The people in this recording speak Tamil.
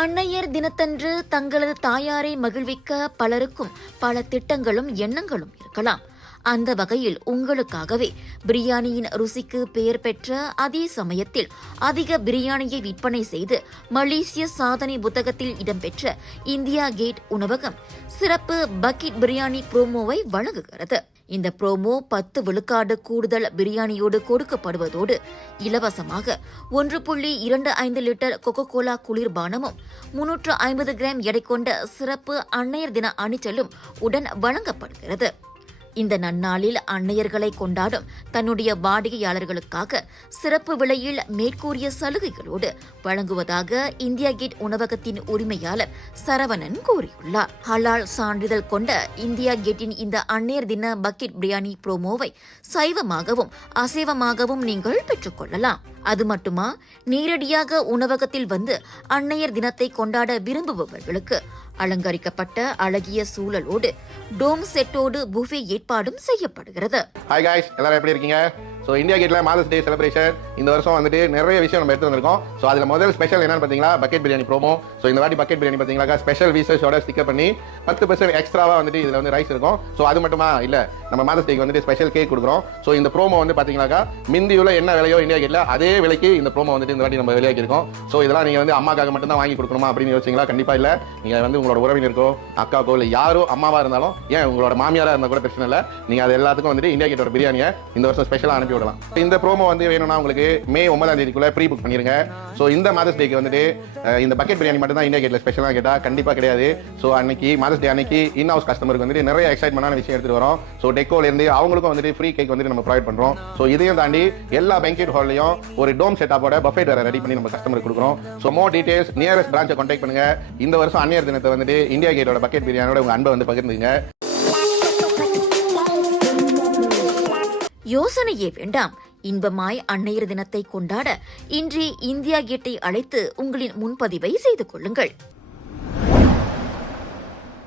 அன்னையர் தினத்தன்று தங்களது தாயாரை மகிழ்விக்க பலருக்கும் பல திட்டங்களும் எண்ணங்களும் இருக்கலாம். அந்த வகையில் உங்களுக்காகவே பிரியாணியின் ருசிக்கு பெயர் பெற்ற அதே சமயத்தில் அதிக பிரியாணியை விற்பனை செய்து மலேசிய சாதனை புத்தகத்தில் இடம்பெற்ற இந்தியா கேட் உணவகம் சிறப்பு பக்கெட் பிரியாணி புரோமோவை வழங்குகிறது. இந்த புரோமோ 10 விழுக்காடு கூடுதல் பிரியாணியோடு கொடுக்கப்படுவதோடு இலவசமாக 1.25 லிட்டர் கொக்கோ கோலா குளிர்பானமும் 350 கிராம் எடை கொண்ட சிறப்பு அன்னையர் தின அணிச்சலும் உடன் வழங்கப்படுகிறது. இந்த நன்னாளில் அன்னையர்களை கொண்டாடும் தன்னுடைய வாடிக்கையாளர்களுக்காக சிறப்பு விலையில் மேற்கூறிய சலுகைகளோடு வழங்குவதாக இந்தியா கேட் உணவகத்தின் உரிமையாளர் சரவணன் கூறியுள்ளார். ஹலால் சான்றிதழ் கொண்ட இந்தியா கேட்டின் இந்த அன்னையர் தின பக்கெட் பிரியாணி புரோமோவை சைவமாகவும் அசைவமாகவும் நீங்கள் பெற்றுக்கொள்ளலாம். அது மட்டுமா, நேரடியாக உணவகத்தில் வந்து அன்னையர் தினத்தை கொண்டாட விரும்புபவர்களுக்கு அலங்கரிக்கப்பட்ட அழகிய சூழலோடு டோம் செட்டோடு புஃபே ஏற்பாடும் செய்யப்படுகிறது. ஹாய் காய்ஸ், எல்லாரும் எப்படி இருக்கீங்க? ஸோ இந்தியா கேட்ல மாதர்ஸ் டே செலிப்ரேஷன் இந்த வருஷம் வந்துட்டு நிறைய விஷயம் நம்ம எடுத்து வந்திருக்கோம். ஸோ அதில் முதல் ஸ்பெஷல் என்னன்னு பார்த்தீங்களா, பக்கெட் பிரியாணி ப்ரோமோ. ஸோ இந்த வாட்டி பக்கெட் பிரியாணி பார்த்தீங்களா ஸ்பெஷல் வீசஸோட ஸ்டிக்கர் பண்ணி 10% எக்ஸ்ட்ராவா வந்துட்டு இதில் வந்து ரைஸ் இருக்கும். ஸோ அது மட்டுமா இல்லை, நம்ம மாதர்ஸ் டேக்கு வந்துட்டு ஸ்பெஷல் கேக் கொடுக்குறோம். ஸோ இந்த ப்ரோமோ வந்து பார்த்தீங்கன்னாக்கா மிந்தியுள்ள என்ன விலையோ இந்தியா கேட்ல அதே விலைக்கு இந்த ப்ரோமோ வந்துட்டு இந்த வாட்டி நம்ம விலையாக்கி இருக்கோம். ஸோ இதெல்லாம் நீங்கள் வந்து அம்மாக்காக மட்டும் தான் வாங்கி கொடுக்கணுமா அப்படின்னு யோசிச்சிங்களா? கண்டிப்பாக இல்லை. நீங்கள் வந்து உங்களோட உறவினருக்கோ அக்காக்கோ இல்லை யாரோ அம்மாவா இருந்தாலும், ஏன் உங்களோட மாமியாரா இருந்தால் கூட பிரச்சனை இல்லை, நீங்கள் அது எல்லாத்துக்கும் வந்துட்டு இந்தியா கேட்டோட பிரியாணியை இந்த வருஷம் ஸ்பெஷலாக அனுப்பி விடலாம். இந்த ப்ரோமோ வந்து வேணும்னா உங்களுக்கு மே 9ஆம் தேதிக்குள்ள ப்ரீ புக் பண்ணிருங்க. ஸோ இந்த மாதர்ஸ் டேக்கு வந்துட்டு இந்த பக்கெட் பிரியாணி மட்டும் தான் இந்தியா கேட்ல ஸ்பெஷலாக கேட்டால் கண்டிப்பாக கிடையாது. ஸோ அன்னைக்கு மாதர்ஸ் டே அன்னைக்கு இன் ஹவுஸ் கஸ்டமருக்கு வந்துட்டு நிறைய எக்ஸைட்மெண்டான விஷயம் எடுத்துட்டு வரோம். ஸோ டெக்கோல இருந்து அவங்களுக்கும் வந்துட்டு ஃப்ரீ கேக் வந்துட்டு நம்ம ப்ரொவைட் பண்றோம். ஸோ இதையும் தாண்டி எல்லா பேங்கெட் ஹால்லையும் ஒரு டோம் செட்டப்போட பஃபெட் வேற ரெடி பண்ணி நம்ம கஸ்டமருக்கு கொடுக்குறோம். ஸோ மோர் டீடைல்ஸ் நியரஸ்ட் பிரான்ச்சை கான்டாக்ட் பண்ணுங்க. இந்த வருஷம் அன்னையர் தினத்தை வந்துட்டு இந்தியா கேட்டோட பக்கெட் பிரியாணியோட உங்க அன்பை வந்து பகிர்ந்துங்க. யோசனையே வேண்டாம். இன்பமாய் அன்னையர் தினத்தை கொண்டாட இன்றே இந்தியா கேட்டை அழைத்து உங்களின் முன்பதிவை செய்து கொள்ளுங்கள்.